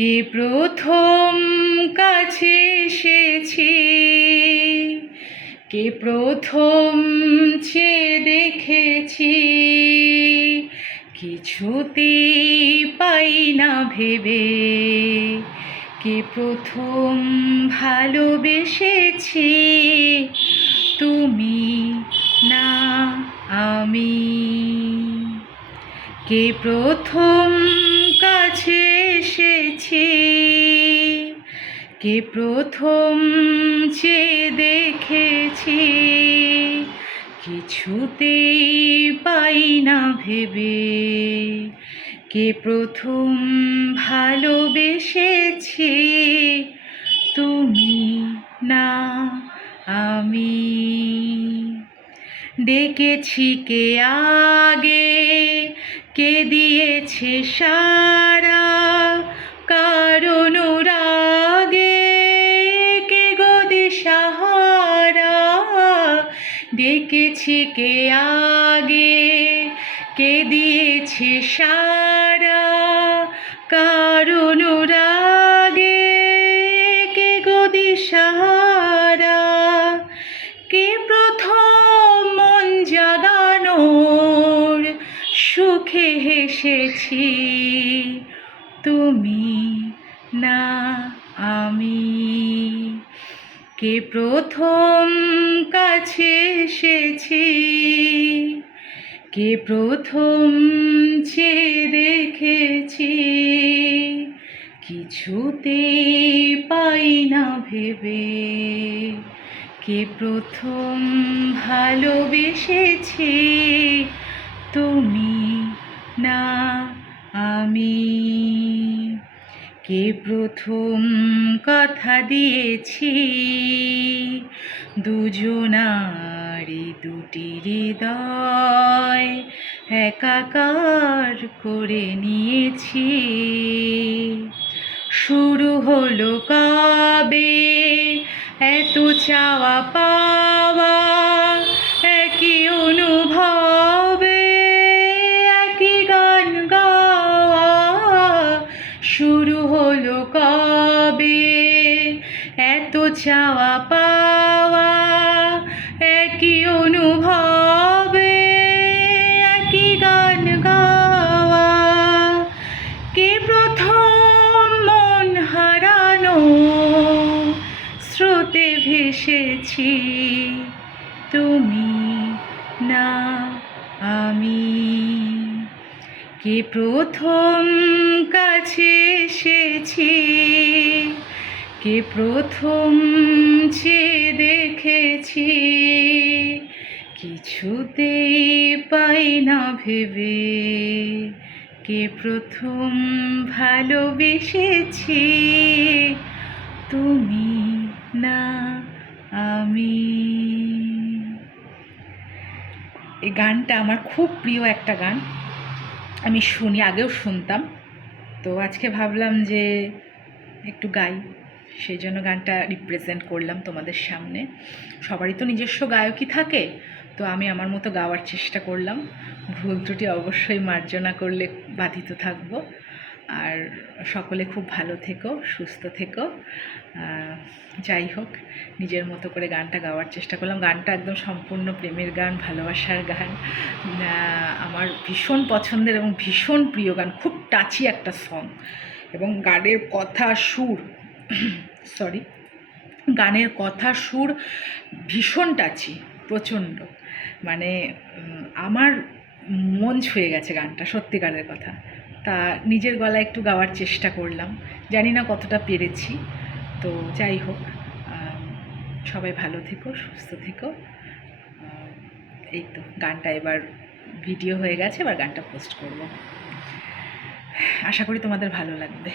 কে প্রথম কাছে এসেছি, কে প্রথম চেয়ে দেখেছি, কিছুতেই পাই না ভেবে, কে প্রথম ভালোবেসেছি, তুমি না আমি। কে প্রথম কাছে এসেছি, কে প্রথম চেয়ে দেখেছি, কিছুতেই পাই না ভেবে, কে প্রথম ভালোবেসেছি, তুমি না আমি। ডেকেছি কে আগে, কে দিয়েছে সারা, কারণ রাগে কে গো দিশাহারা। ডেকেছি কে আগে, কে দিয়েছে সারা, কারণ রাগে কে গো দিশাহারা। কে প্রথম মন জাগানোর সুখে হেসেছি, তুমি না আমি। কে প্রথম কাছে এসেছি, কে প্রথম চেয়ে দেখেছি, কিছুতেই পাই না ভেবে, কে প্রথম ভালোবেসেছি, তুমি না আমি। কে প্রথম কথা দিয়েছি, দুজনারি দুটি হৃদয় একাকার করে নিয়েছি। শুরু হলো কবে এত চাওয়া পাওয়া, একই অনুভবে একই গান গাওয়া। শুরু হলো কবে এত চাওয়া পাওয়া, একই অনুভবে একই গান গাওয়া। কে প্রথম মন হারানো স্রোতে ভেসেছি, তুমি না আমি। কে প্রথম কাছে এসেছি, কে প্রথম চেয়ে দেখেছি, কিছুতেই পাই না ভেবে, কে প্রথম ভালোবেসেছি, তুমি না আমি। এই গানটা আমার খুব প্রিয় একটা গান, আমি শুনি, আগেও শুনতাম, তো আজকে ভাবলাম যে একটু গাই, সেই জন্য গানটা রিপ্রেজেন্ট করলাম তোমাদের সামনে। সবারই তো নিজস্ব গায়কই থাকে, তো আমি আমার মতো গাওয়ার চেষ্টা করলাম। ভুল ত্রুটি অবশ্যই মার্জনা করলে বাধিত থাকবো। আর সকলে খুব ভালো থেকো, সুস্থ থেকো। যাই হোক, নিজের মতো করে গানটা গাওয়ার চেষ্টা করলাম। গানটা একদম সম্পূর্ণ প্রেমের গান, ভালোবাসার গান, আমার ভীষণ পছন্দের এবং ভীষণ প্রিয় গান, খুব টাচি একটা সং। এবং গানের কথা সুর গানের কথা সুর ভীষণ টাচি, প্রচণ্ড, মানে আমার মন ছুঁয়ে গেছে গানটা, সত্যিকারের কথা। তা নিজের গলায় একটু গাওয়ার চেষ্টা করলাম, জানি না কতটা পেরেছি। তো যাই হোক, সবাই ভালো থেকো, সুস্থ থেকো। এই তো গানটা এবার ভিডিও হয়ে গেছে, এবার গানটা পোস্ট করব, আশা করি তোমাদের ভালো লাগবে।